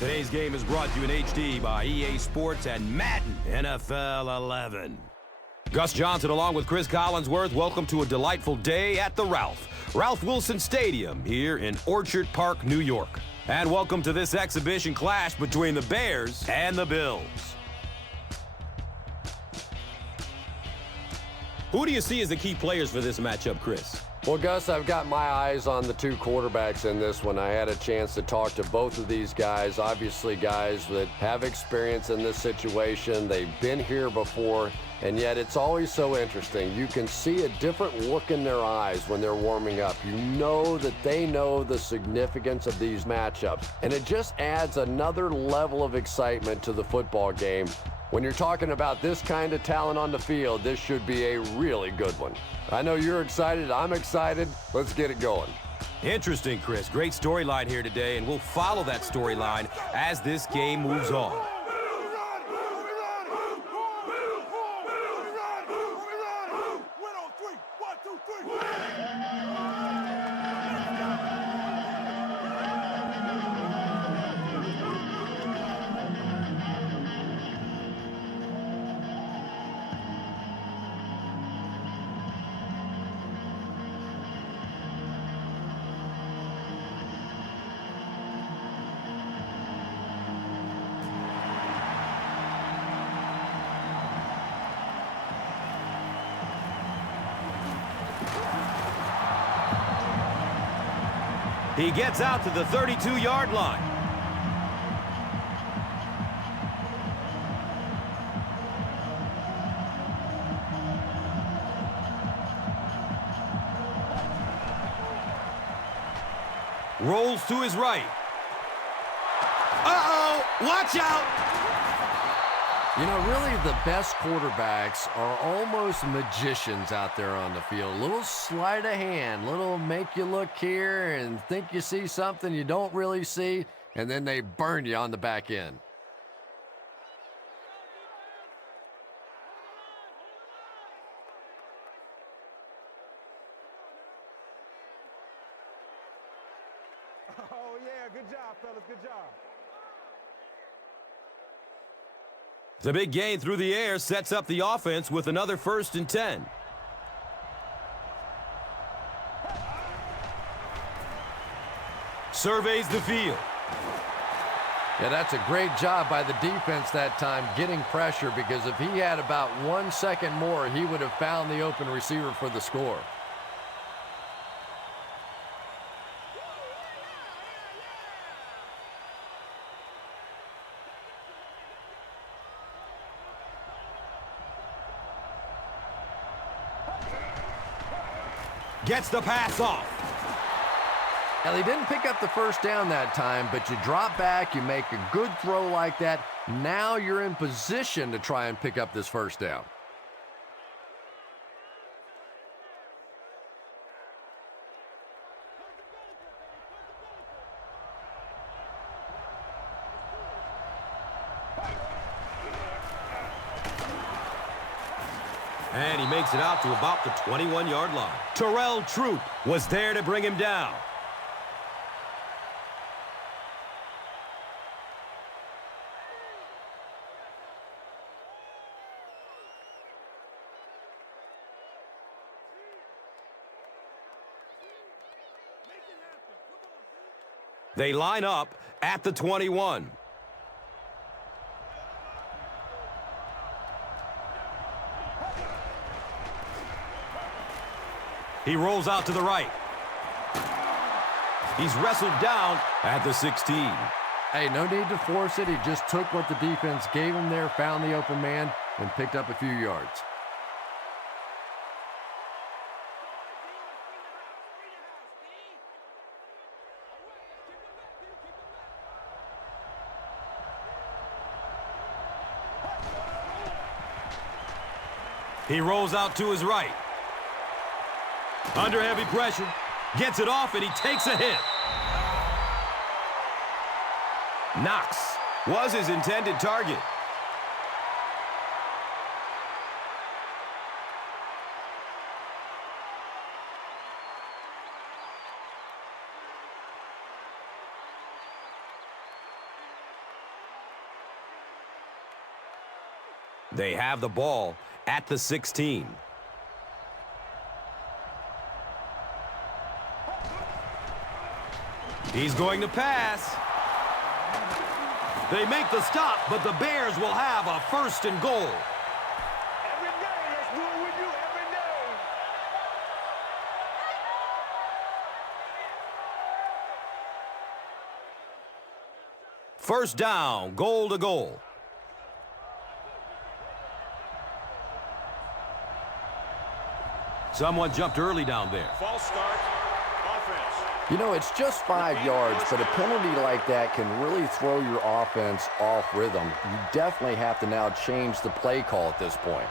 Today's game is brought to you in HD by EA Sports and Madden NFL 11. Gus Johnson along with Chris Collinsworth, welcome to a delightful day at the Ralph Wilson Stadium here in Orchard Park, New York. And welcome to this exhibition clash between the Bears and the Bills. Who do you see as the key players for this matchup, Chris? Well, Gus, I've got my eyes on the two quarterbacks in this one. I had a chance to talk to both of these guys, obviously guys that have experience in this situation. They've been here before, and yet it's always so interesting. You can see a different look in their eyes when they're warming up. You know that they know the significance of these matchups, and it just adds another level of excitement to the football game. When you're talking about this kind of talent on the field, this should be a really good one. I know you're excited. I'm excited. Let's get it going. Interesting, Chris. Great storyline here today, and we'll follow that storyline as this game moves on. He gets out to the 32-yard line. Rolls to his right. Uh-oh! Watch out! You know, really the best quarterbacks are almost magicians out there on the field. Little sleight of hand, little make you look here and think you see something you don't really see, and then they burn you on the back end. Oh, yeah, good job, fellas, good job. The big gain through the air sets up the offense with another 1st and 10. Surveys the field. Yeah, that's a great job by the defense that time getting pressure, because if he had about 1 second more, he would have found the open receiver for the score. Gets the pass off. Now, they didn't pick up the first down that time, but you drop back, you make a good throw like that. Now you're in position to try and pick up this first down. And he makes it out to about the 21-yard line. Terrell Troop was there to bring him down. They line up at the 21. He rolls out to the right. He's wrestled down at the 16. Hey, no need to force it. He just took what the defense gave him there, found the open man, and picked up a few yards. He rolls out to his right. Under heavy pressure. Gets it off, and he takes a hit. Knox was his intended target. They have the ball at the 16. He's going to pass. They make the stop, but the Bears will have a 1st and goal. Every day, let's do it with you every day. First down, goal to goal. Someone jumped early down there. False start. Offense. You know, it's just 5 yards, but a penalty like that can really throw your offense off rhythm. You definitely have to now change the play call at this point.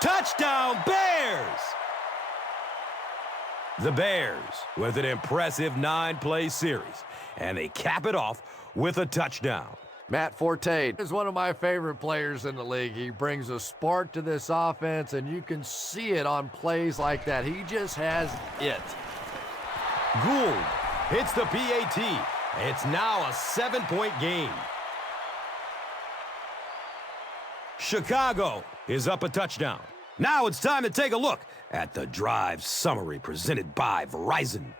Touchdown, Bears! The Bears with an impressive 9-play series, and they cap it off with a touchdown. Matt Forte is one of my favorite players in the league. He brings a spark to this offense, and you can see it on plays like that. He just has it. Gould hits the PAT. It's now a 7-point game. Chicago is up a touchdown. Now it's time to take a look at the drive summary presented by Verizon.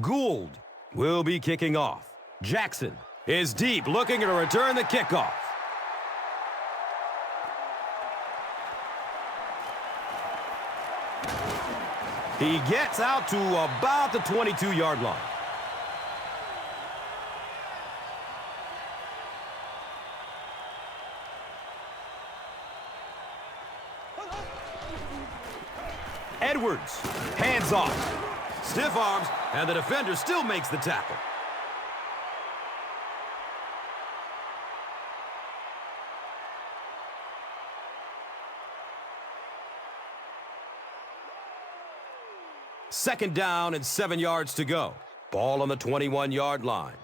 Gould will be kicking off. Jackson is deep, looking to return the kickoff. He gets out to about the 22-yard line. Edwards, hands off. Stiff arms, and the defender still makes the tackle. Second down and 7 yards to go. Ball on the 21-yard line.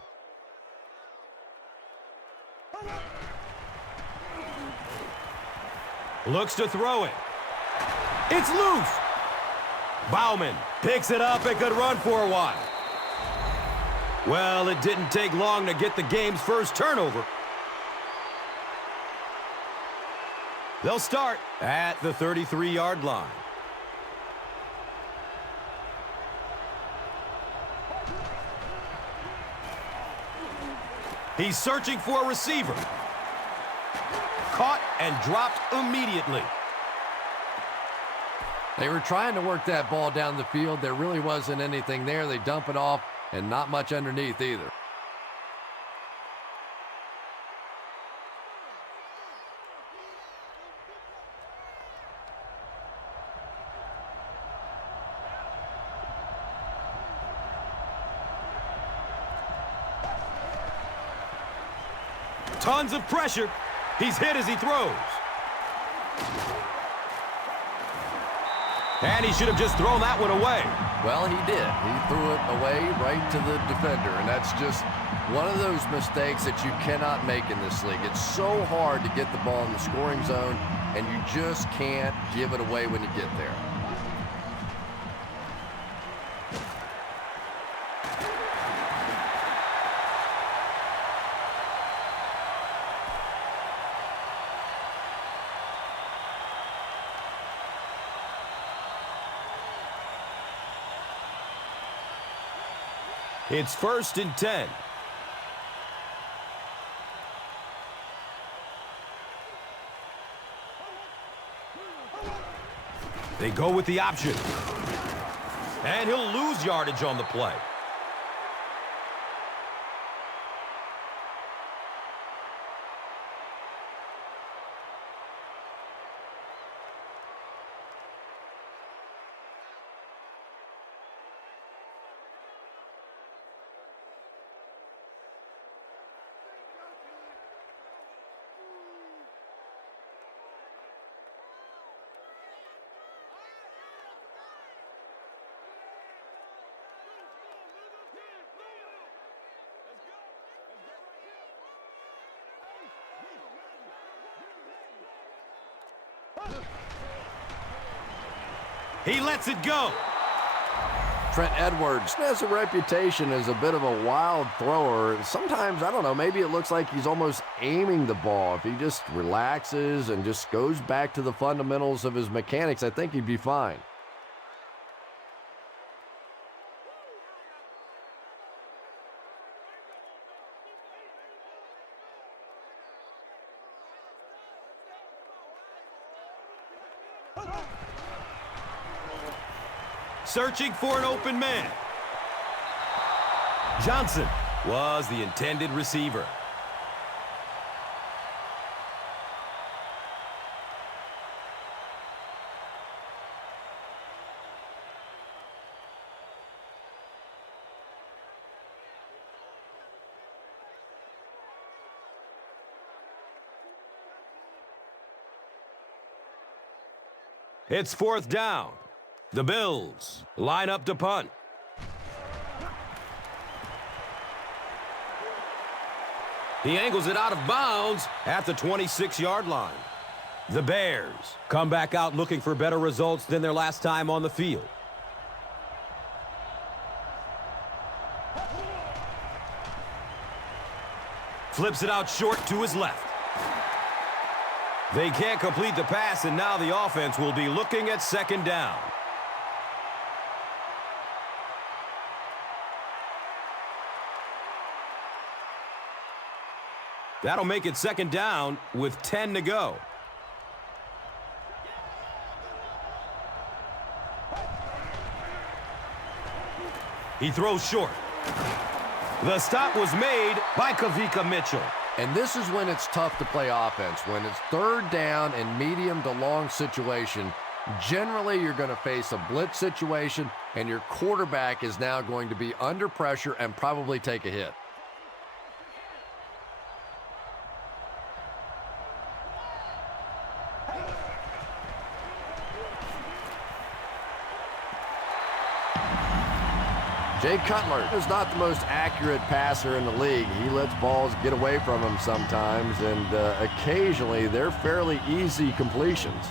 Looks to throw it. It's loose. Bauman picks it up and could run for a while. Well, it didn't take long to get the game's first turnover. They'll start at the 33-yard line. He's searching for a receiver. Caught and dropped immediately. They were trying to work that ball down the field. There really wasn't anything there. They dump it off, and not much underneath either. Tons of pressure. He's hit as he throws. And he should have just thrown that one away. Well, he did. He threw it away right to the defender, and that's just one of those mistakes that you cannot make in this league. It's so hard to get the ball in the scoring zone, and you just can't give it away when you get there. It's 1st and 10. They go with the option. And he'll lose yardage on the play. He lets it go. Trent Edwards has a reputation as a bit of a wild thrower. Sometimes, I don't know, maybe it looks like he's almost aiming the ball. If he just relaxes and just goes back to the fundamentals of his mechanics, I think he'd be fine. Searching for an open man. Johnson was the intended receiver. It's fourth down. The Bills line up to punt. He angles it out of bounds at the 26-yard line. The Bears come back out looking for better results than their last time on the field. Flips it out short to his left. They can't complete the pass, and now the offense will be looking at second down. That'll make it second down with 10 to go. He throws short. The stop was made by Kavika Mitchell. And this is when it's tough to play offense. When it's third down and medium to long situation, generally you're going to face a blitz situation, and your quarterback is now going to be under pressure and probably take a hit. Jay Cutler is not the most accurate passer in the league. He lets balls get away from him sometimes, and occasionally they're fairly easy completions.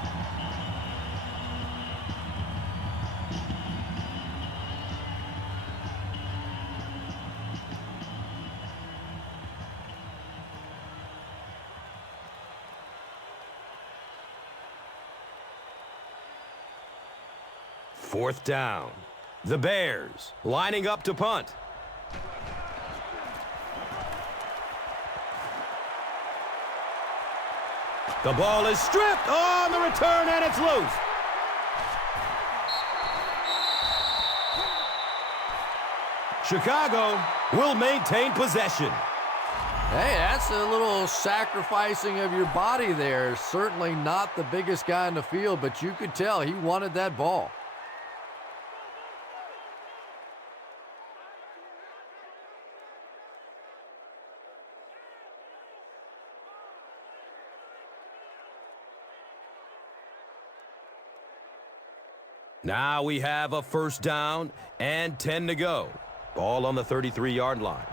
Fourth down. The Bears lining up to punt. The ball is stripped on the return, and it's loose. Chicago will maintain possession. Hey, that's a little sacrificing of your body there. Certainly not the biggest guy in the field, but you could tell he wanted that ball. Now we have a first down and 10 to go. Ball on the 33-yard line.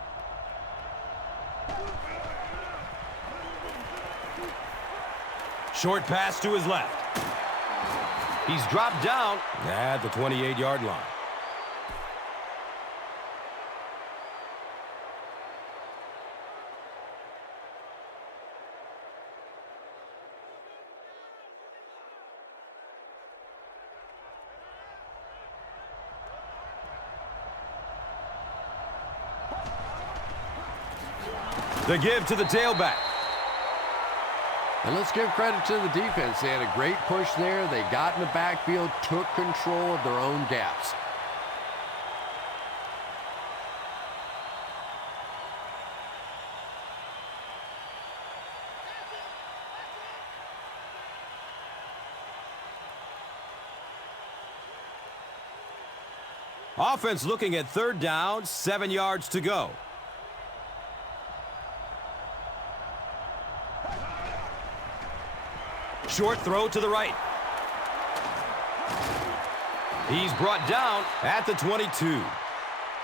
Short pass to his left. He's dropped down at the 28-yard line. The give to the tailback. And let's give credit to the defense. They had a great push there. They got in the backfield, took control of their own gaps. Offense looking at third down, 7 yards to go. Short throw to the right. He's brought down at the 22.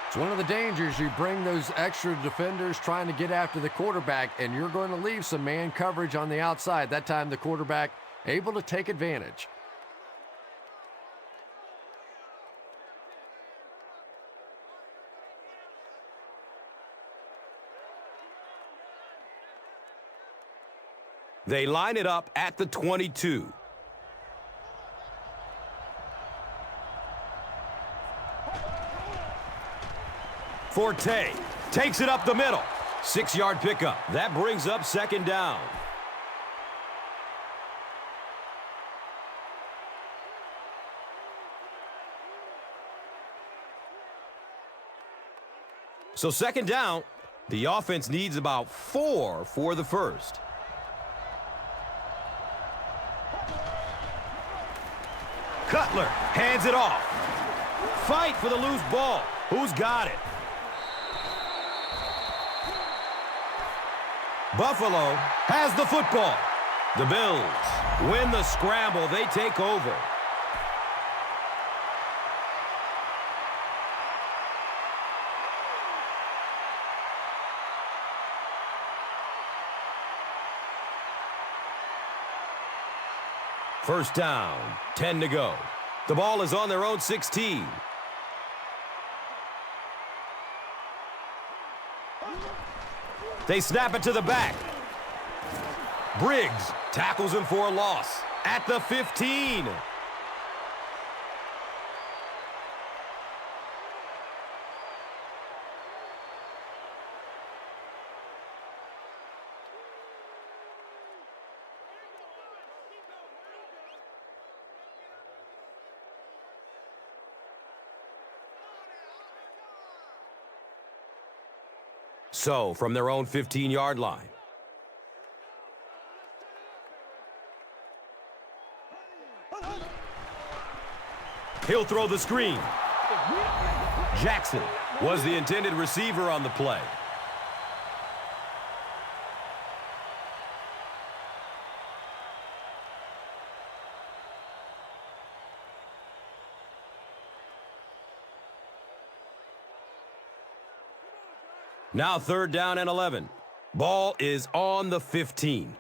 It's one of the dangers. You bring those extra defenders trying to get after the quarterback, and you're going to leave some man coverage on the outside. That time the quarterback able to take advantage. They line it up at the 22. Forte takes it up the middle. 6-yard pickup. That brings up second down. So second down, the offense needs about 4 for the first. Cutler hands it off. Fight for the loose ball. Who's got it? Buffalo has the football. The Bills win the scramble. They take over. First down, 10 to go. The ball is on their own 16. They snap it to the back. Briggs tackles him for a loss at the 15. So, from their own 15-yard line. He'll throw the screen. Jackson was the intended receiver on the play. Now third down and 11. Ball is on the 15.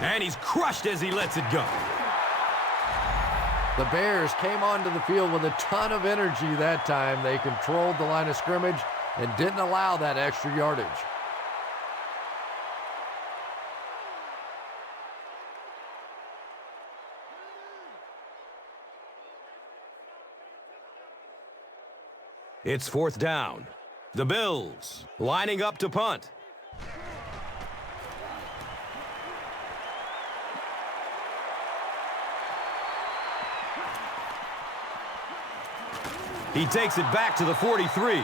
And he's crushed as he lets it go. The Bears came onto the field with a ton of energy that time. They controlled the line of scrimmage and didn't allow that extra yardage. It's fourth down. The Bills lining up to punt. He takes it back to the 43.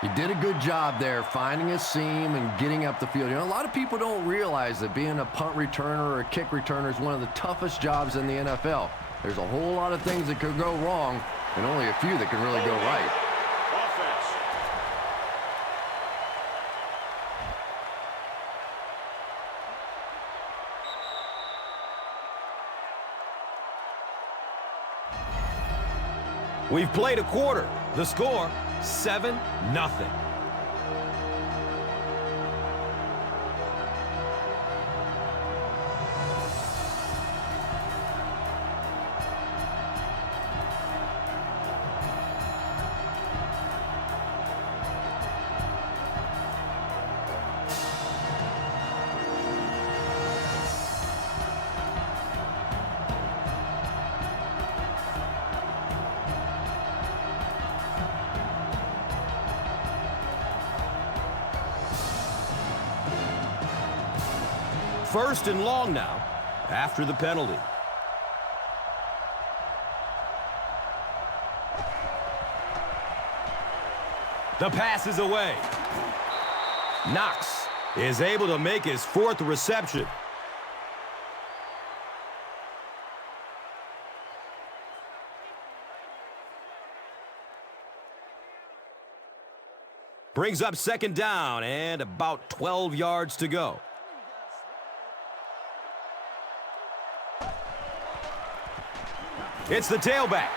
He did a good job there finding a seam and getting up the field. You know, a lot of people don't realize that being a punt returner or a kick returner is one of the toughest jobs in the NFL. There's a whole lot of things that could go wrong and only a few that can really go right. We've played a quarter. The score, 7-0. First and long now after the penalty. The pass is away. Knox is able to make his fourth reception. Brings up second down and about 12 yards to go. It's the tailback.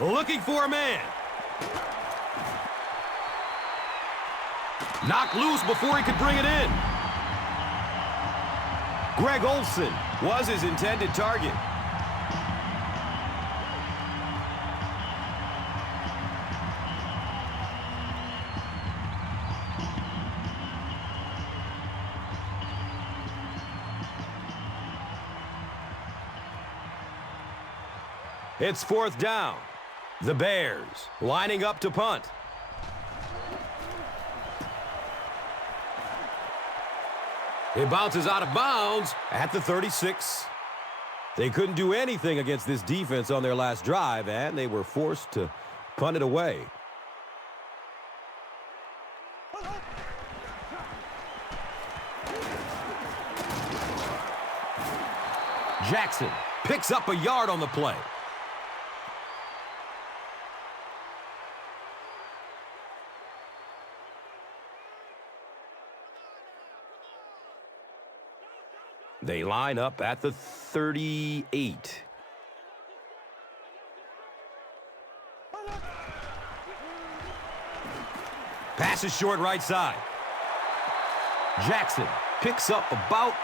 Looking for a man. Knocked loose before he could bring it in. Greg Olsen was his intended target. It's fourth down. The Bears lining up to punt. It bounces out of bounds at the 36. They couldn't do anything against this defense on their last drive, and they were forced to punt it away. Jackson picks up a yard on the play. They line up at the 38. Pass is short right side. Jackson picks up about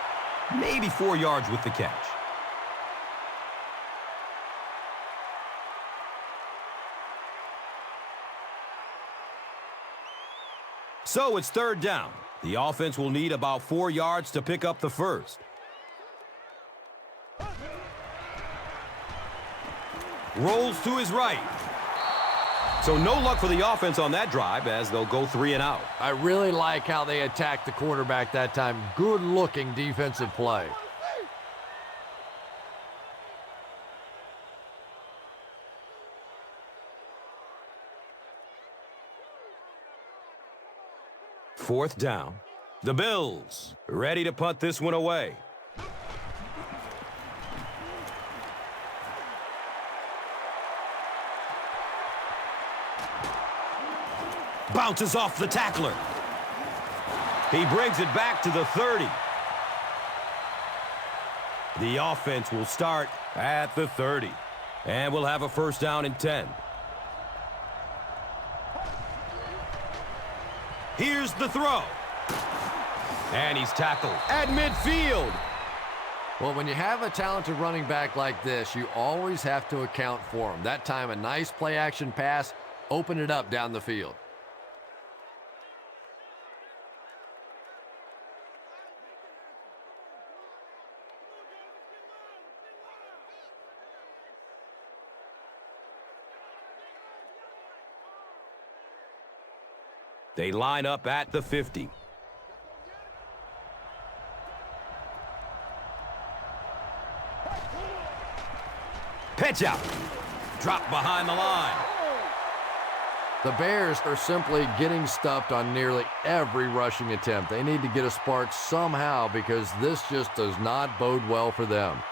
maybe 4 yards with the catch. So it's third down. The offense will need about 4 yards to pick up the first. Rolls to his right. So no luck for the offense on that drive as they'll go 3 and out. I really like how they attacked the quarterback that time. Good-looking defensive play. Fourth down. The Bills ready to punt this one away. Bounces off the tackler. He brings it back to the 30. The offense will start at the 30. And we'll have a first down and 10. Here's the throw. And he's tackled at midfield. Well, when you have a talented running back like this, you always have to account for him. That time, a nice play-action pass opened it up down the field. They line up at the 50. Pitch out. Drop behind the line. The Bears are simply getting stuffed on nearly every rushing attempt. They need to get a spark somehow because this just does not bode well for them.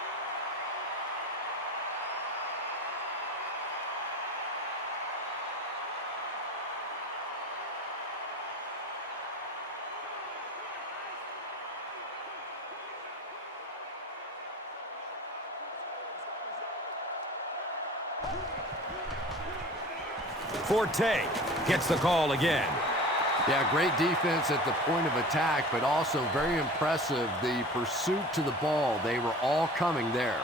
Forte gets the call again. Yeah, great defense at the point of attack, but also very impressive the pursuit to the ball. They were all coming there.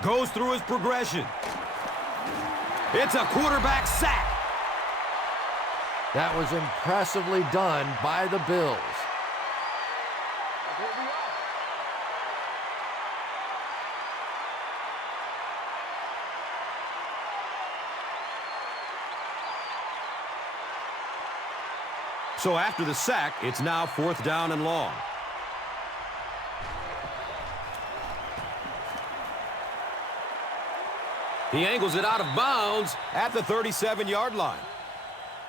Goes through his progression. It's a quarterback sack. That was impressively done by the Bills. So after the sack, it's now fourth down and long. He angles it out of bounds at the 37-yard line.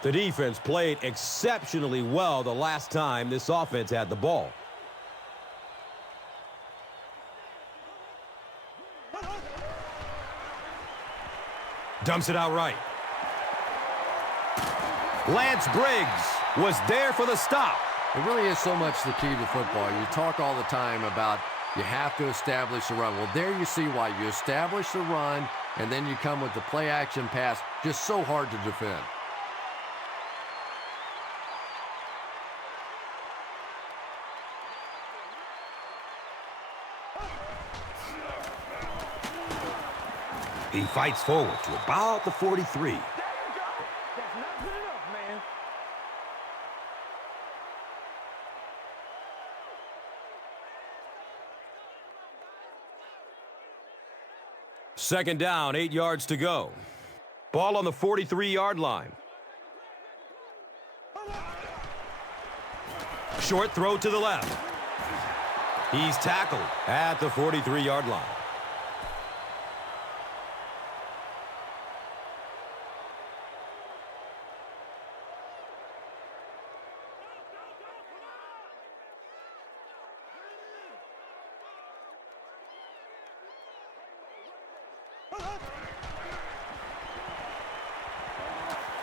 The defense played exceptionally well the last time this offense had the ball. Dumps it out right. Lance Briggs was there for the stop. It really is so much the key to football. You talk all the time about you have to establish a run. Well, there you see why. You establish the run, and then you come with the play-action pass. Just so hard to defend. He fights forward to about the 43. There you go. That's not good enough, man. Second down, 8 yards to go. Ball on the 43-yard line. Short throw to the left. He's tackled at the 43-yard line.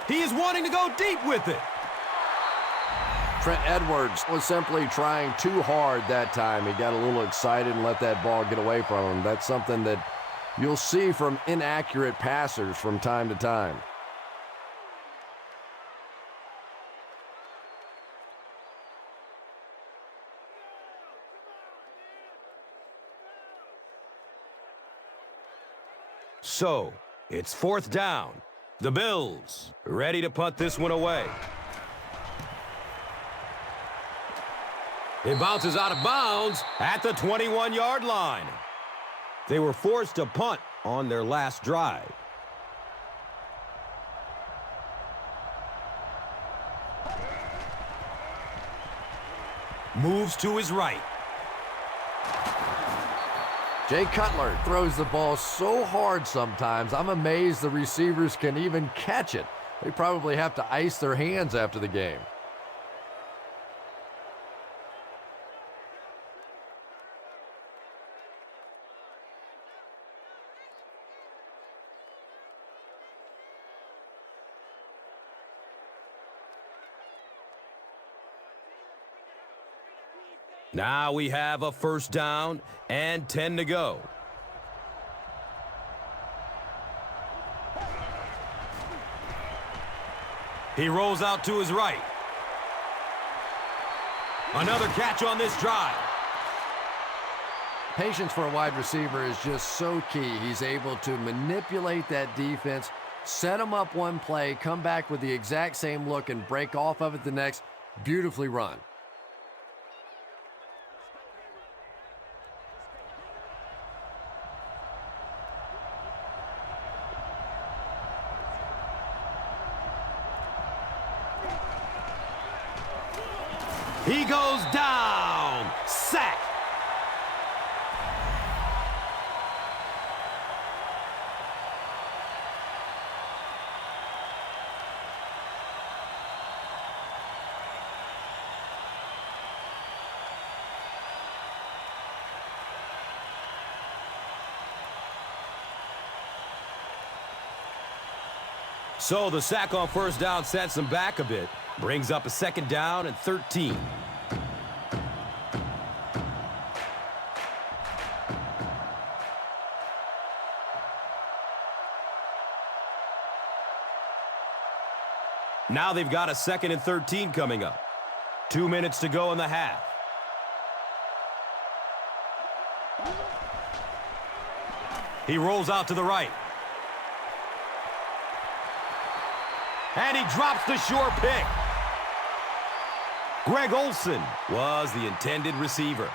He is wanting to go deep with it. Trent Edwards was simply trying too hard that time. He got a little excited and let that ball get away from him. That's something that you'll see from inaccurate passers from time to time. So, it's fourth down. The Bills ready to punt this one away. It bounces out of bounds at the 21-yard line. They were forced to punt on their last drive. Moves to his right. Jay Cutler throws the ball so hard sometimes, I'm amazed the receivers can even catch it. They probably have to ice their hands after the game. Now we have a first down and 10 to go. He rolls out to his right. Another catch on this drive. Patience for a wide receiver is just so key. He's able to manipulate that defense, set them up one play, come back with the exact same look, and break off of it the next. Beautifully run. He goes down. Sack. So the sack on first down sets them back a bit. Brings up a second down and 13. Now they've got a second and 13 coming up. 2 minutes to go in the half. He rolls out to the right. And he drops the sure pick. Greg Olsen was the intended receiver.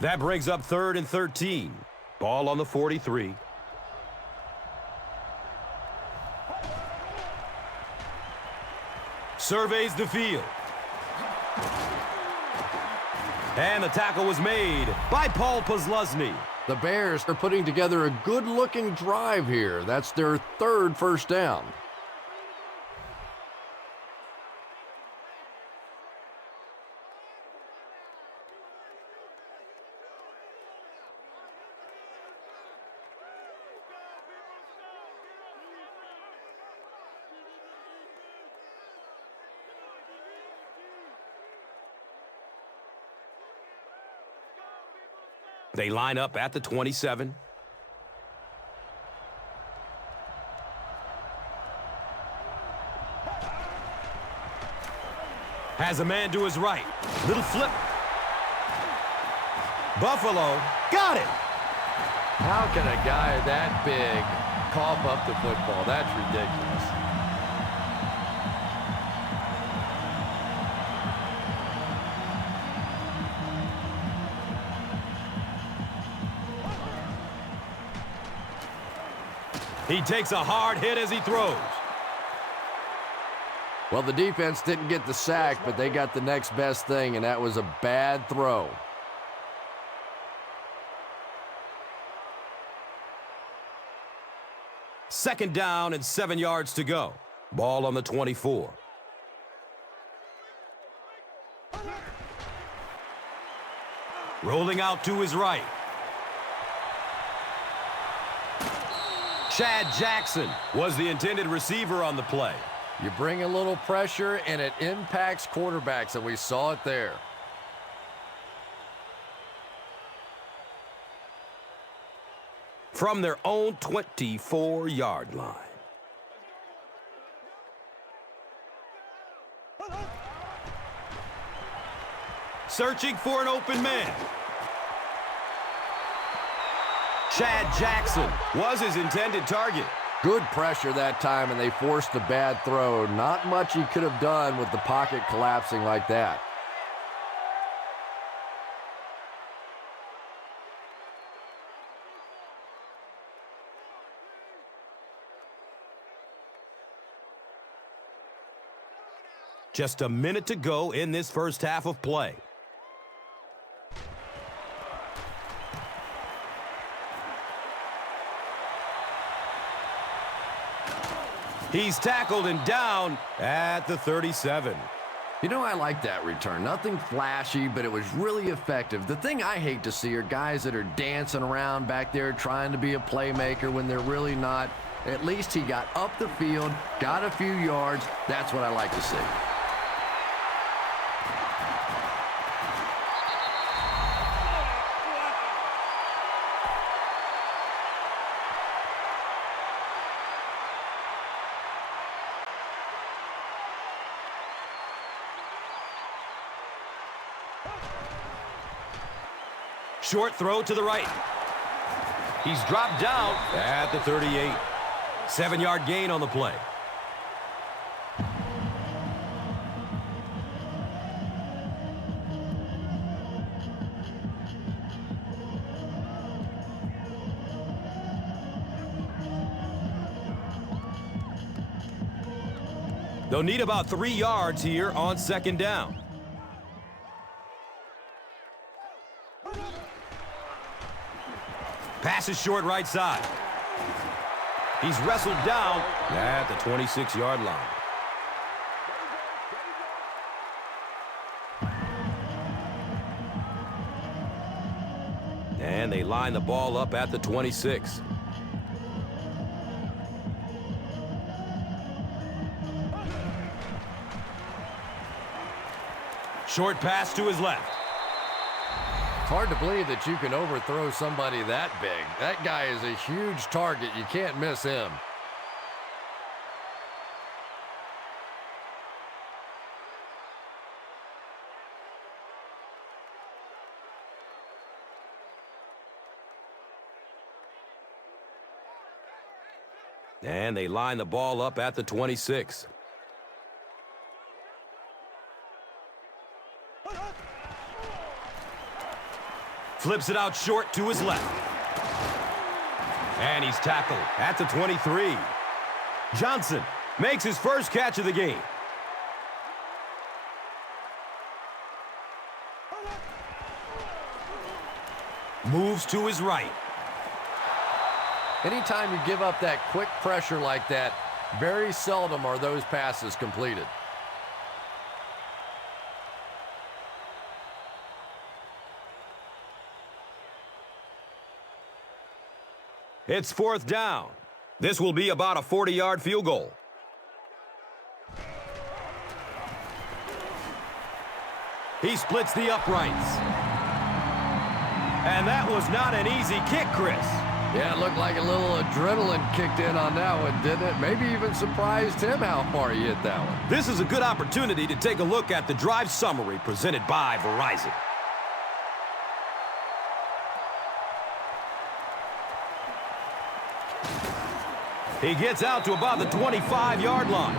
That brings up third and 13. Ball on the 43. surveys the field. And the tackle was made by Paul Posluszny. The Bears are putting together a good-looking drive here. That's their third first down. They line up at the 27. Has a man to his right. Little flip. Buffalo got it. How can a guy that big cough up the football? That's ridiculous. He takes a hard hit as he throws. Well, the defense didn't get the sack, but they got the next best thing, and that was a bad throw. Second down and 7 yards to go. Ball on the 24. Rolling out to his right. Chad Jackson was the intended receiver on the play. You bring a little pressure, and it impacts quarterbacks, and we saw it there. From their own 24-yard line. Searching for an open man. Chad Jackson was his intended target. Good pressure that time, and they forced a bad throw. Not much he could have done with the pocket collapsing like that. Just a minute to go in this first half of play. He's tackled and down at the 37. You know, I like that return. Nothing flashy, but it was really effective. The thing I hate to see are guys that are dancing around back there trying to be a playmaker when they're really not. At least he got up the field, got a few yards. That's what I like to see. Short throw to the right. He's dropped down at the 38. 7-yard gain on the play. They'll need about 3 yards here on second down. Passes short right side. He's wrestled down at the 26-yard line. And they line the ball up at the 26. Short pass to his left. It's hard to believe that you can overthrow somebody that big. That guy is a huge target. You can't miss him. And they line the ball up at the 26. Flips it out short to his left. And he's tackled at the 23. Johnson makes his first catch of the game. Moves to his right. Anytime you give up that quick pressure like that, very seldom are those passes completed. It's 4th down. This will be about a 40-yard field goal. He splits the uprights. And that was not an easy kick, Chris. Yeah, it looked like a little adrenaline kicked in on that one, didn't it? Maybe even surprised him how far he hit that one. This is a good opportunity to take a look at the drive summary presented by Verizon. He gets out to about the 25-yard line.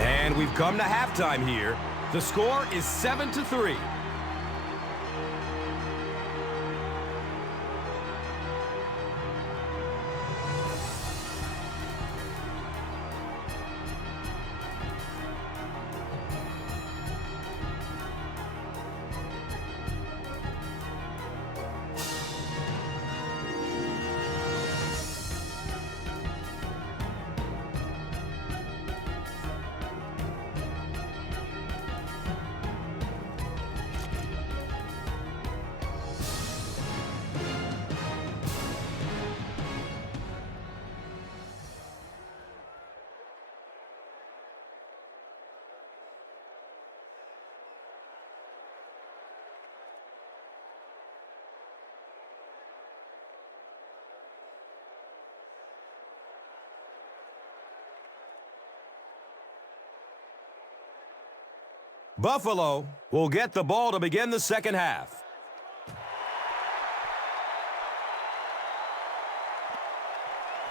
And we've come to halftime here. The score is 7-3. Buffalo will get the ball to begin the second half.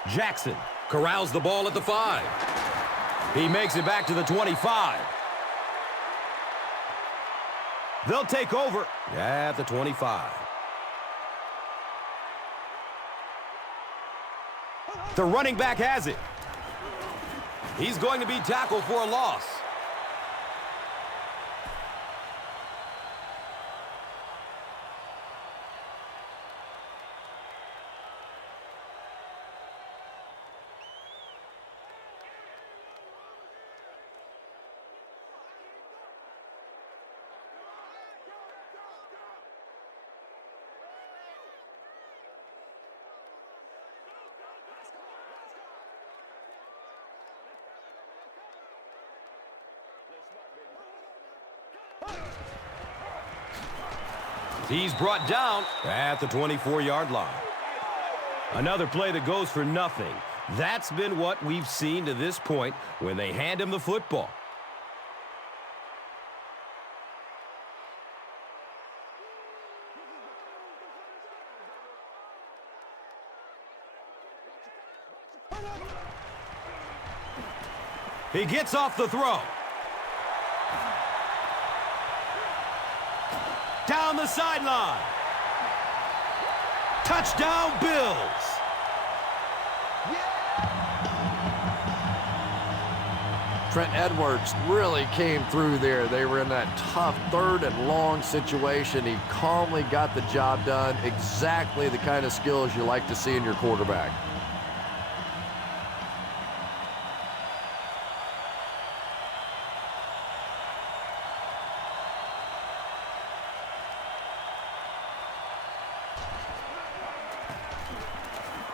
Jackson corrals the ball at the 5. He makes it back to the 25. They'll take over at the 25. The running back has it. He's going to be tackled for a loss. He's brought down at the 24-yard line. Another play that goes for nothing. That's been what we've seen to this point when they hand him the football. He gets off the throw. Down the sideline. Touchdown, Bills. Trent Edwards really came through there. They were in that tough 3rd and long situation. He calmly got the job done. Exactly the kind of skills you like to see in your quarterback.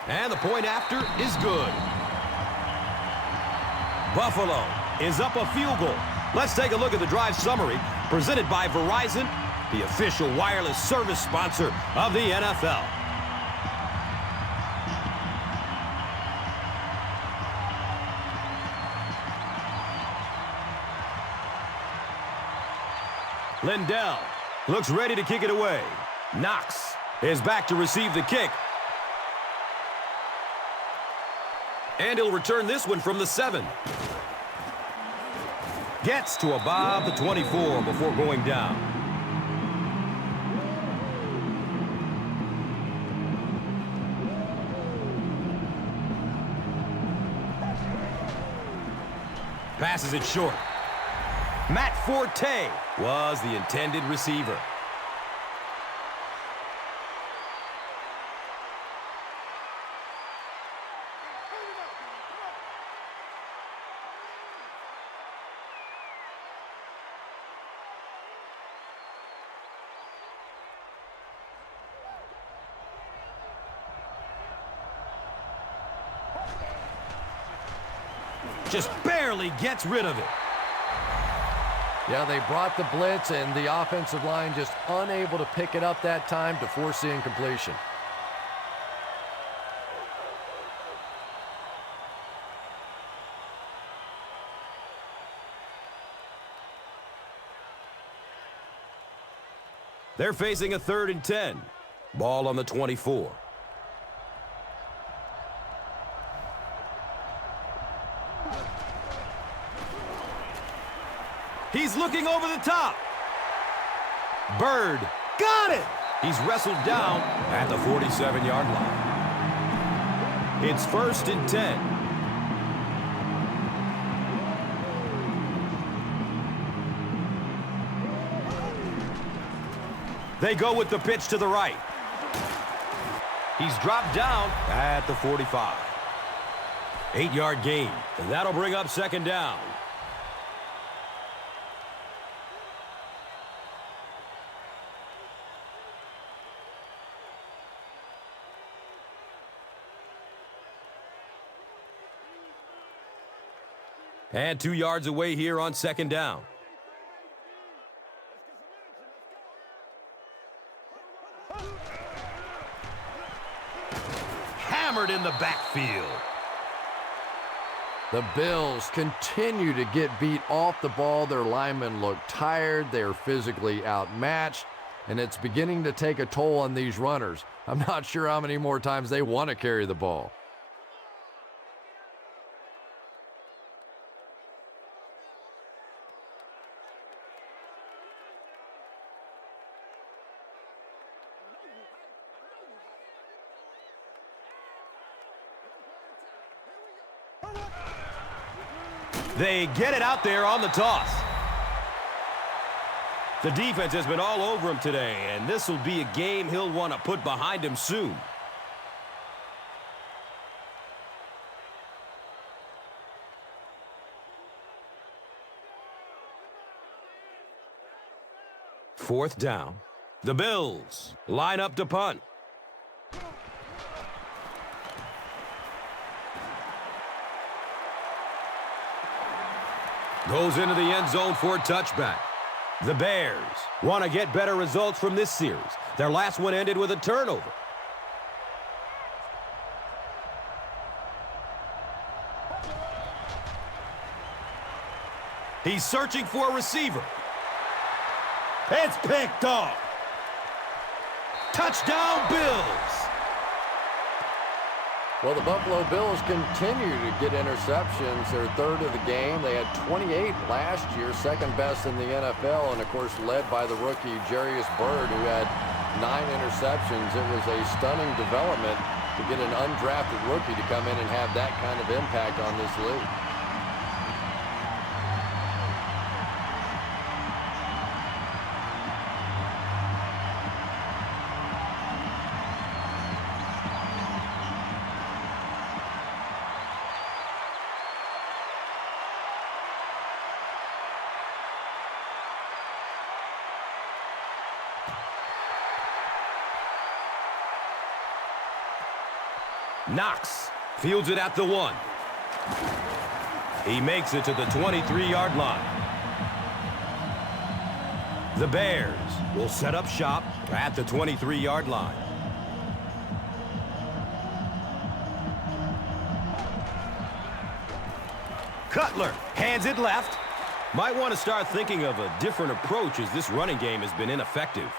And the point after is good. Buffalo is up a field goal. Let's take a look at the drive summary presented by Verizon, the official wireless service sponsor of the NFL. Lindell looks ready to kick it away. Knox is back to receive the kick. And he'll return this one from the 7. Gets to about the 24 before going down. Passes it short. Matt Forte was the intended receiver. Just barely gets rid of it. Yeah, they brought the blitz, and the offensive line just unable to pick it up that time to force the incompletion. They're facing a 3rd and 10. Ball on the 24. He's looking over the top. Bird got it. He's wrestled down at the 47-yard line. It's 1st and 10. They go with the pitch to the right. He's dropped down at the 45. 8-yard gain, and that'll bring up 2nd down. And 2 yards away here on 2nd down. Hammered in the backfield. The Bills continue to get beat off the ball. Their linemen look tired. They're physically outmatched, and it's beginning to take a toll on these runners. I'm not sure how many more times they want to carry the ball. They get it out there on the toss. The defense has been all over him today, and this will be a game he'll want to put behind him soon. Fourth down. The Bills line up to punt. Goes into the end zone for a touchback. The Bears want to get better results from this series. Their last one ended with a turnover. He's searching for a receiver. It's picked off. Touchdown, Bills. Well, the Buffalo Bills continue to get interceptions. They're 3rd of the game. They had 28 last year, 2nd best in the NFL, and of course led by the rookie Jarius Byrd, who had 9 interceptions. It was a stunning development to get an undrafted rookie to come in and have that kind of impact on this league. Knox fields it at the 1. He makes it to the 23-yard line. The Bears will set up shop at the 23-yard line. Cutler hands it left. Might want to start thinking of a different approach as this running game has been ineffective.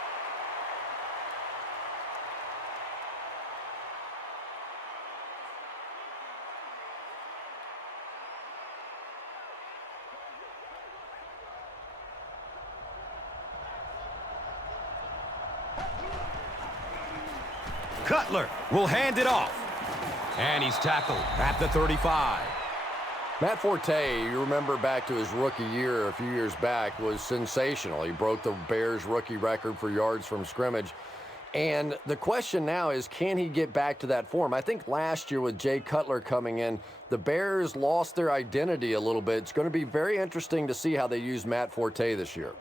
Cutler will hand it off. And he's tackled at the 35. Matt Forte, you remember back to his rookie year a few years back, was sensational. He broke the Bears rookie record for yards from scrimmage. And the question now is, can he get back to that form? I think last year with Jay Cutler coming in, the Bears lost their identity a little bit. It's going to be very interesting to see how they use Matt Forte this year.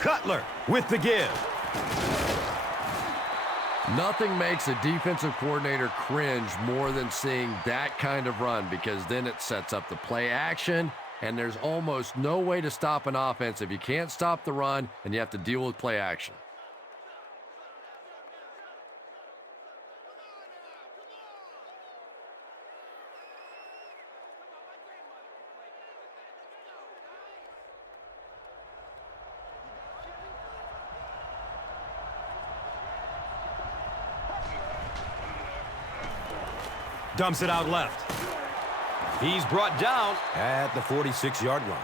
Cutler with the give. Nothing makes a defensive coordinator cringe more than seeing that kind of run, because then it sets up the play action, and there's almost no way to stop an offense if you can't stop the run and you have to deal with play action. Dumps it out left. He's brought down at the 46-yard line.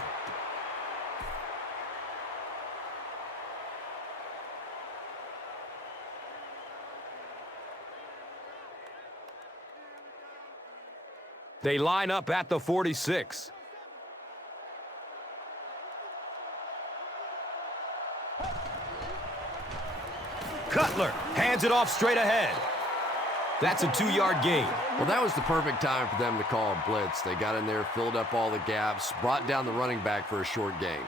They line up at the 46. Cutler hands it off straight ahead. That's a 2-yard gain. Well, that was the perfect time for them to call a blitz. They got in there, filled up all the gaps, brought down the running back for a short gain.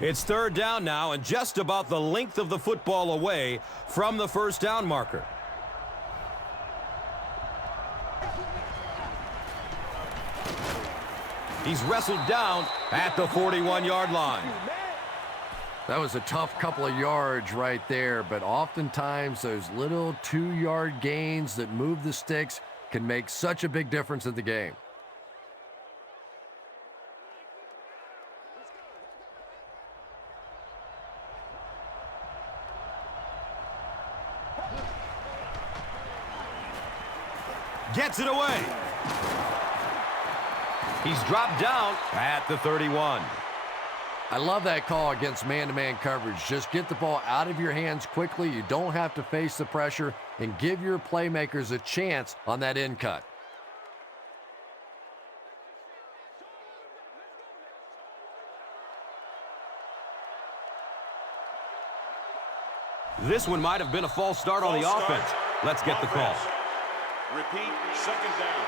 It's third down now and just about the length of the football away from the first down marker. He's wrestled down at the 41-yard line. That was a tough couple of yards right there, but oftentimes those little 2-yard gains that move the sticks can make such a big difference in the game. Gets it away. He's dropped down at the 31. I love that call against man-to-man coverage. Just get the ball out of your hands quickly. You don't have to face the pressure, and give your playmakers a chance on that end cut. This one might have been a false start on the offense. Let's get the call. Repeat, second down.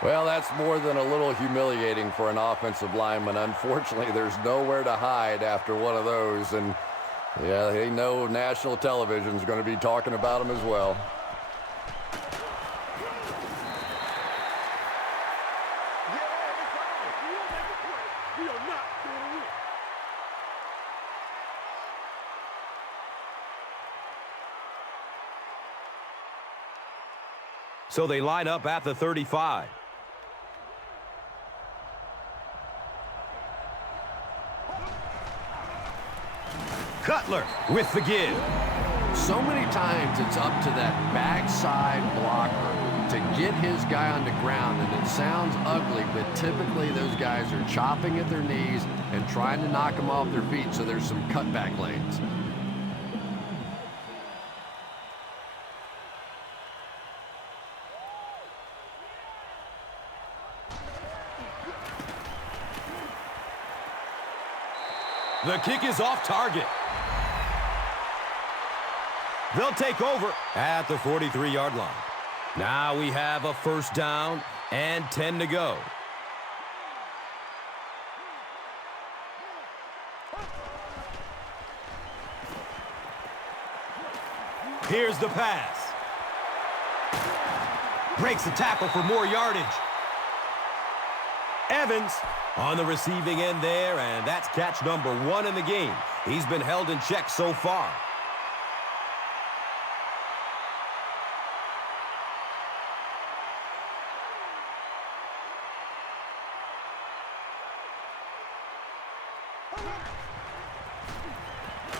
Well, that's more than a little humiliating for an offensive lineman. Unfortunately, there's nowhere to hide after one of those. And, yeah, they know national television is going to be talking about them as well. So they line up at the 35. Cutler with the give. So many times it's up to that backside blocker to get his guy on the ground, and it sounds ugly, but typically those guys are chopping at their knees and trying to knock them off their feet, so there's some cutback lanes. The kick is off target. They'll take over at the 43-yard line. Now we have a first down and 10 to go. Here's the pass. Breaks the tackle for more yardage. Evans on the receiving end there, and that's catch number 1 in the game. He's been held in check so far.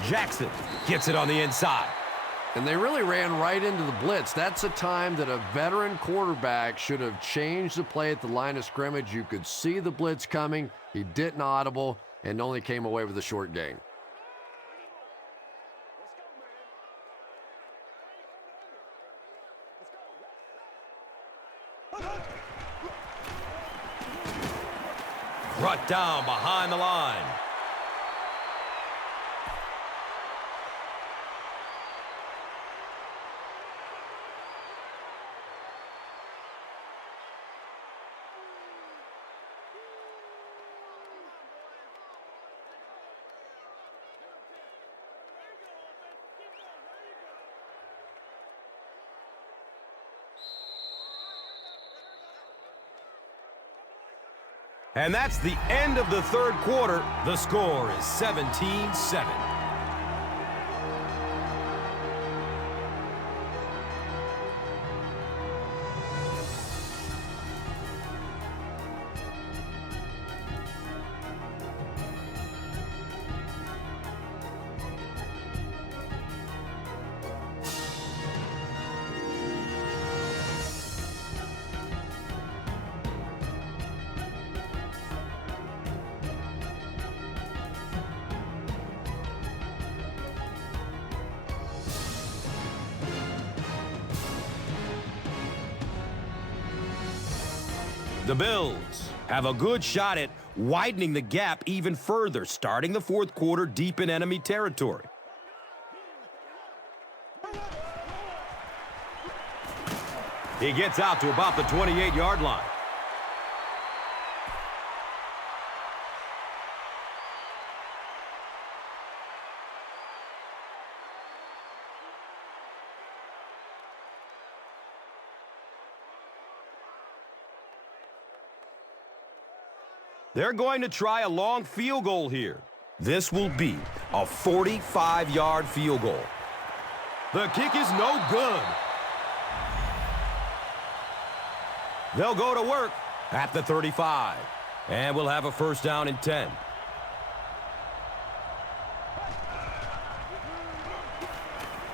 Jackson gets it on the inside. And they really ran right into the blitz. That's a time that a veteran quarterback should have changed the play at the line of scrimmage. You could see the blitz coming. He didn't audible and only came away with a short gain. Brought down behind the line. And that's the end of the third quarter. The score is 17-7. The Bills have a good shot at widening the gap even further, starting the fourth quarter deep in enemy territory. He gets out to about the 28-yard line. They're going to try a long field goal here. This will be a 45-yard field goal. The kick is no good. They'll go to work at the 35. And we'll have a first down and 10.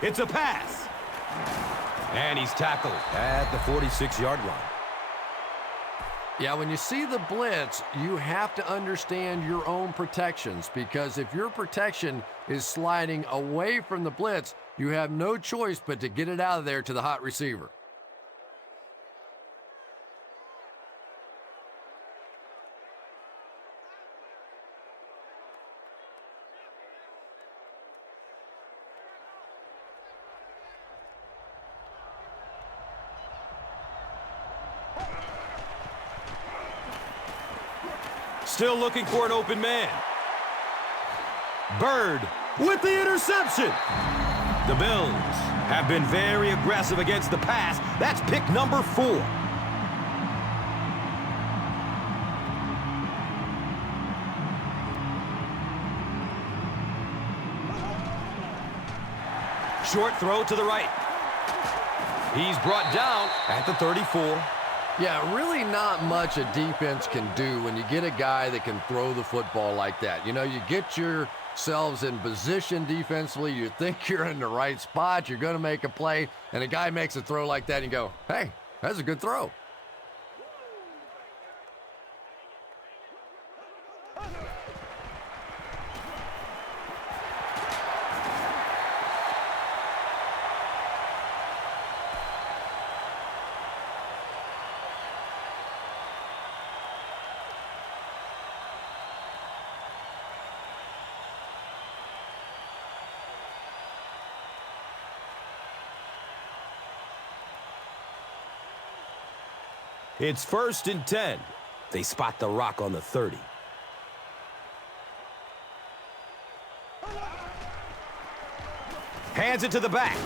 It's a pass. And he's tackled at the 46-yard line. Yeah, when you see the blitz, you have to understand your own protections, because if your protection is sliding away from the blitz, you have no choice but to get it out of there to the hot receiver. Still looking for an open man. Bird with the interception. The Bills have been very aggressive against the pass. That's pick number 4. Short throw to the right. He's brought down at the 34. Yeah, really not much a defense can do when you get a guy that can throw the football like that. You know, you get yourselves in position defensively, you think you're in the right spot, you're going to make a play, and a guy makes a throw like that and you go, hey, that's a good throw. It's 1st and 10. They spot the rock on the 30. Hands it to the back.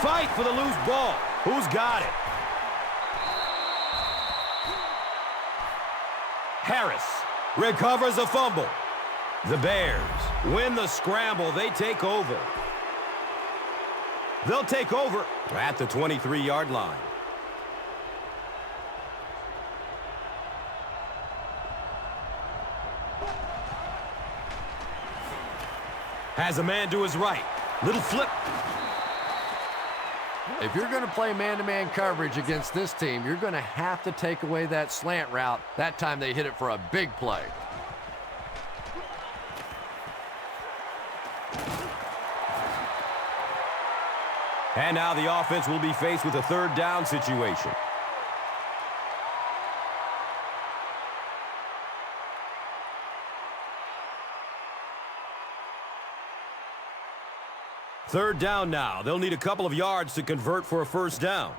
Fight for the loose ball. Who's got it? Harris recovers a fumble. The Bears win the scramble. They take over. They'll take over at the 23-yard line. Has a man to his right. Little flip. If you're going to play man-to-man coverage against this team, you're going to have to take away that slant route. That time they hit it for a big play. And now the offense will be faced with a 3rd down situation. Third down now. They'll need a couple of yards to convert for a first down.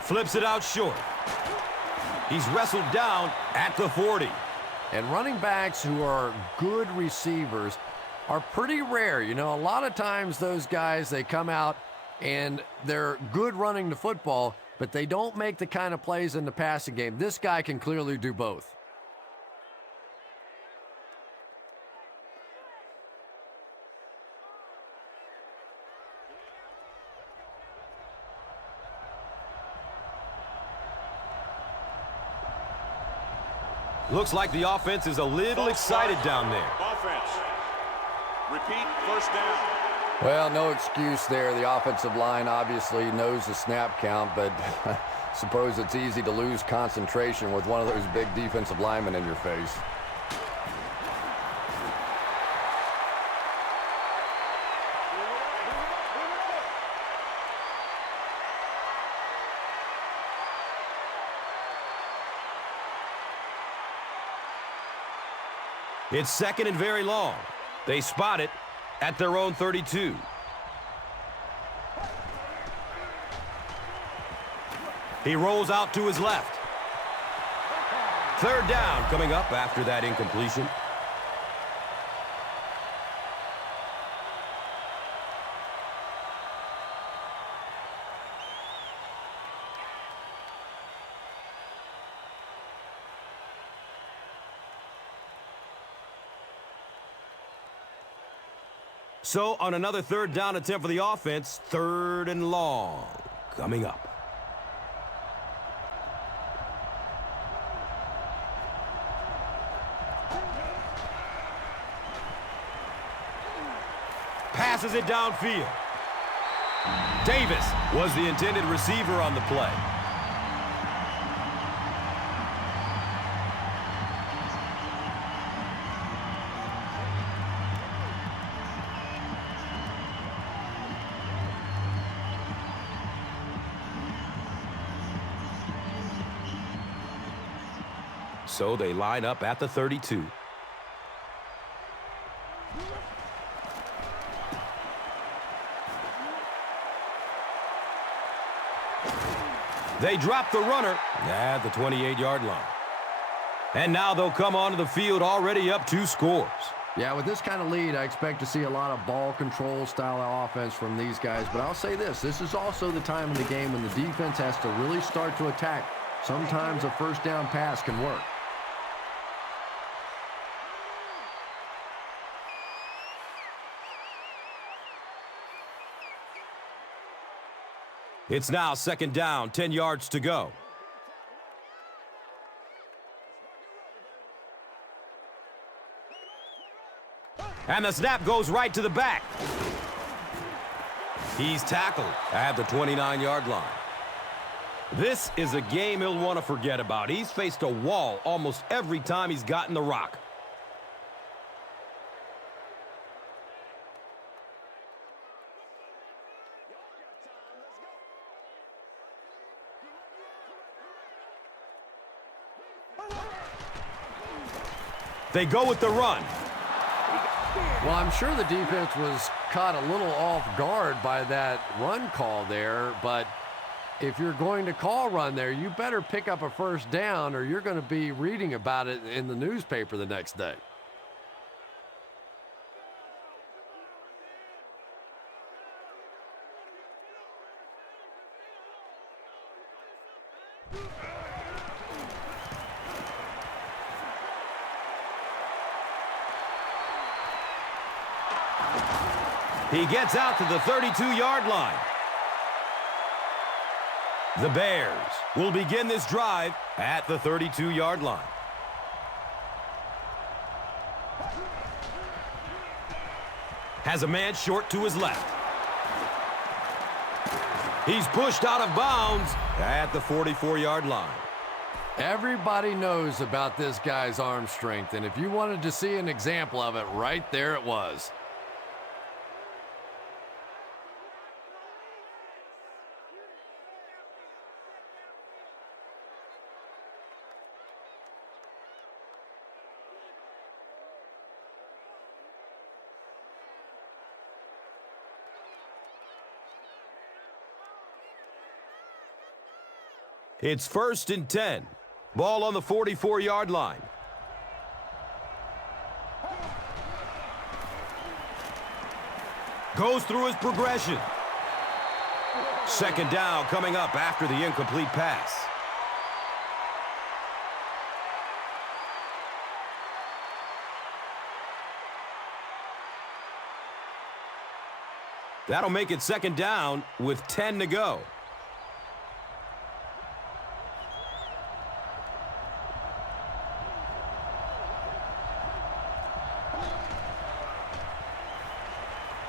Flips it out short. He's wrestled down at the 40. And running backs who are good receivers are pretty rare. You know, a lot of times those guys, they come out and they're good running the football, but they don't make the kind of plays in the passing game. This guy can clearly do both. Looks like the offense is a little excited down there. Offense. Repeat, first down. Well, no excuse there. The offensive line obviously knows the snap count, but suppose it's easy to lose concentration with one of those big defensive linemen in your face. It's second and very long. They spot it at their own 32. He rolls out to his left. Third down coming up after that incompletion. So on another third down attempt for the offense, third and long coming up. Passes it downfield. Davis was the intended receiver on the play. So they line up at the 32. They drop the runner at the 28-yard line. And now they'll come onto the field already up 2 scores. Yeah, with this kind of lead, I expect to see a lot of ball control style of offense from these guys. But I'll say this is also the time in the game when the defense has to really start to attack. Sometimes a first down pass can work. It's now second down, 10 yards to go. And the snap goes right to the back. He's tackled at the 29-yard line. This is a game he'll want to forget about. He's faced a wall almost every time he's gotten the rock. They go with the run. Well, I'm sure the defense was caught a little off guard by that run call there, but if you're going to call run there, you better pick up a first down or you're going to be reading about it in the newspaper the next day. He gets out to the 32-yard line. The Bears will begin this drive at the 32-yard line. Has a man short to his left. He's pushed out of bounds at the 44-yard line. Everybody knows about this guy's arm strength, and if you wanted to see an example of it, right there it was. It's first and 10. Ball on the 44-yard line. Goes through his progression. Second down coming up after the incomplete pass. That'll make it second down with 10 to go.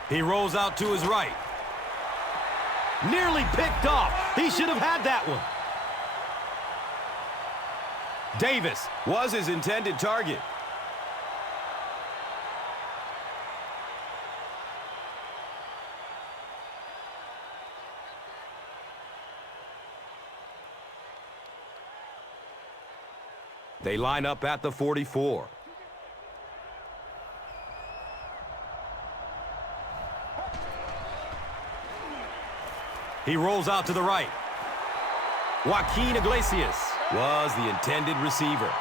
He rolls out to his right. Nearly picked off. He should have had that one. Davis was his intended target. They line up at the 44. He rolls out to the right. Joaquin Iglesias was the intended receiver.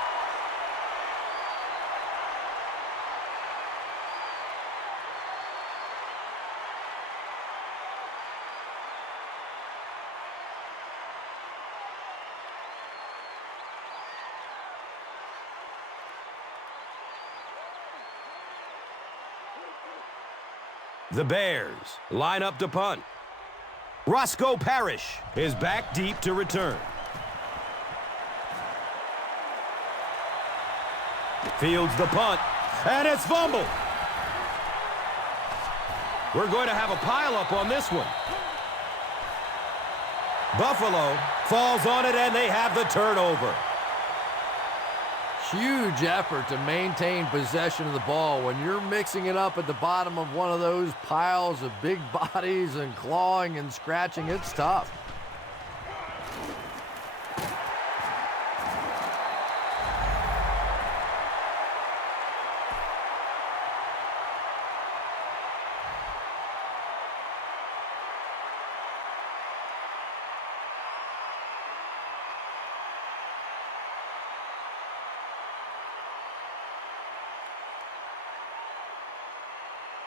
The Bears line up to punt. Roscoe Parrish is back deep to return. Fields the punt, and it's fumbled. We're going to have a pileup on this one. Buffalo falls on it, and they have the turnover. Huge effort to maintain possession of the ball. When you're mixing it up at the bottom of one of those piles of big bodies and clawing and scratching, it's tough.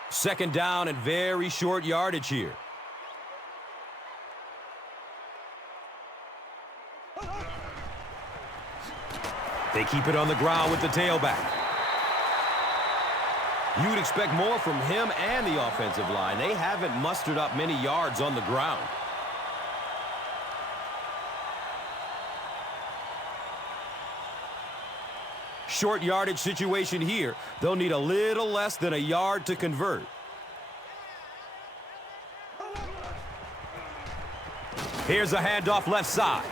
Second down and very short yardage here. They keep it on the ground with the tailback. You would expect more from him and the offensive line. They haven't mustered up many yards on the ground. Short yardage situation here. They'll need a little less than a yard to convert. Here's a handoff left side.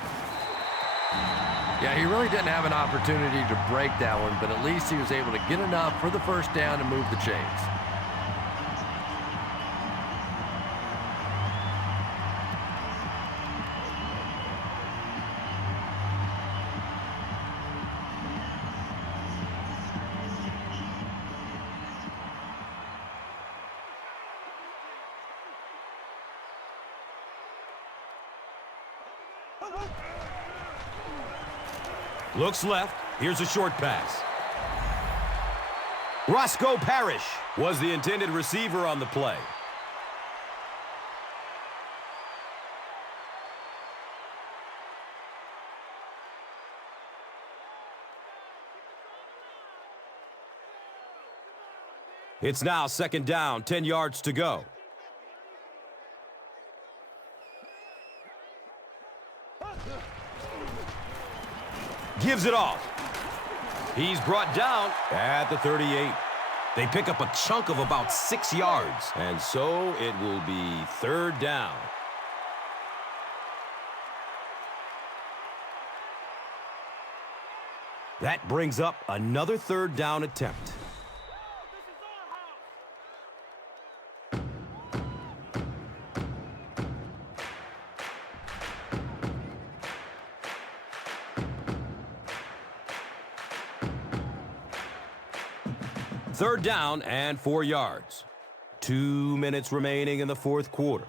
Yeah, he really didn't have an opportunity to break that one, but at least he was able to get enough for the first down and move the chains. Looks left. Here's a short pass. Roscoe Parrish was the intended receiver on the play. It's now second down, 10 yards to go. Gives it off. He's brought down at the 38. They pick up a chunk of about 6 yards, and so it will be third down. That brings up another third down attempt. Third down and 4 yards. 2 minutes remaining in the fourth quarter.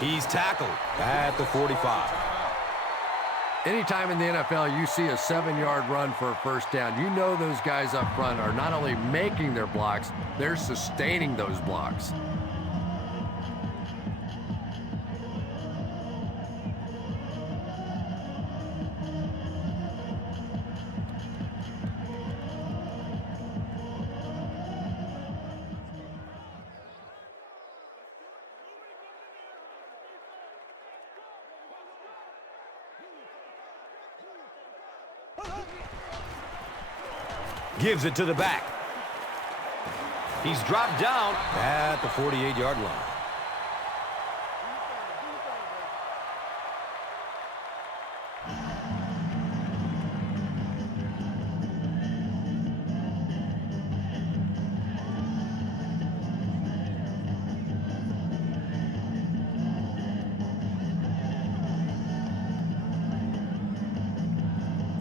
He's tackled at the 45. Anytime in the NFL you see a 7-yard run for a first down, you know those guys up front are not only making their blocks, they're sustaining those blocks. Gives it to the back. He's dropped down at the 48-yard line.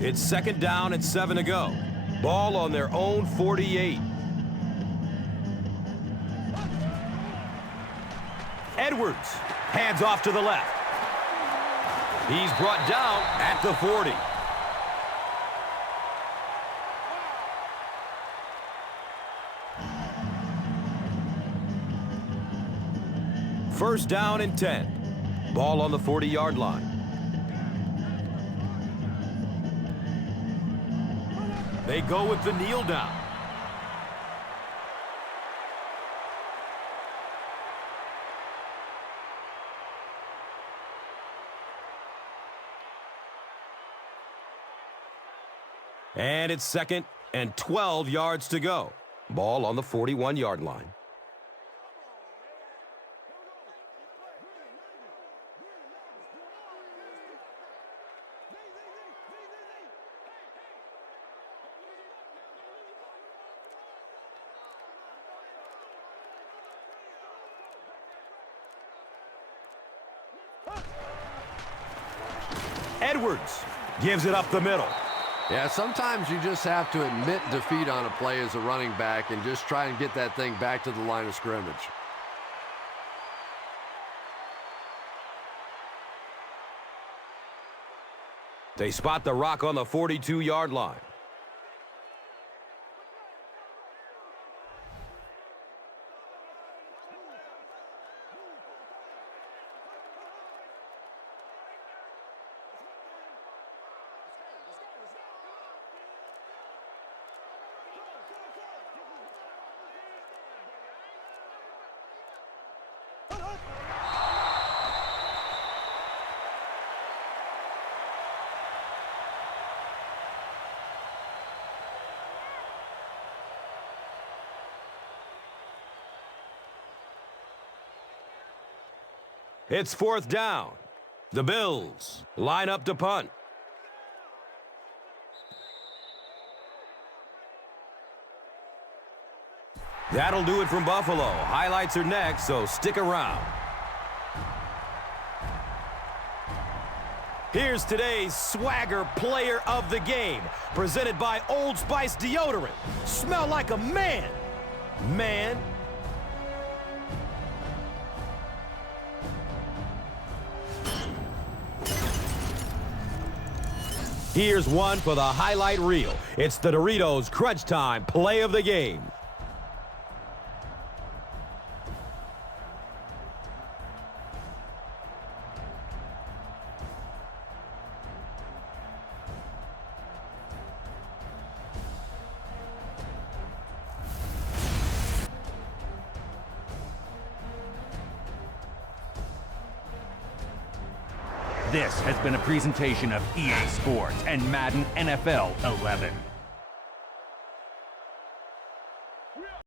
It's second down and 7 to go. Ball on their own 48. Edwards hands off to the left. He's brought down at the 40. First down and 10. Ball on the 40-yard line. They go with the kneel down. And it's second and 12 yards to go. Ball on the 41-yard line. Edwards gives it up the middle. Yeah, sometimes you just have to admit defeat on a play as a running back and just try and get that thing back to the line of scrimmage. They spot the rock on the 42-yard line. It's fourth down. The Bills line up to punt. That'll do it from Buffalo. Highlights are next, so stick around. Here's today's Swagger Player of the Game, presented by Old Spice Deodorant. Smell like a man. Man. Here's one for the highlight reel. It's the Doritos Crunch Time Play of the Game. This has been a presentation of EA Sports and Madden NFL 11.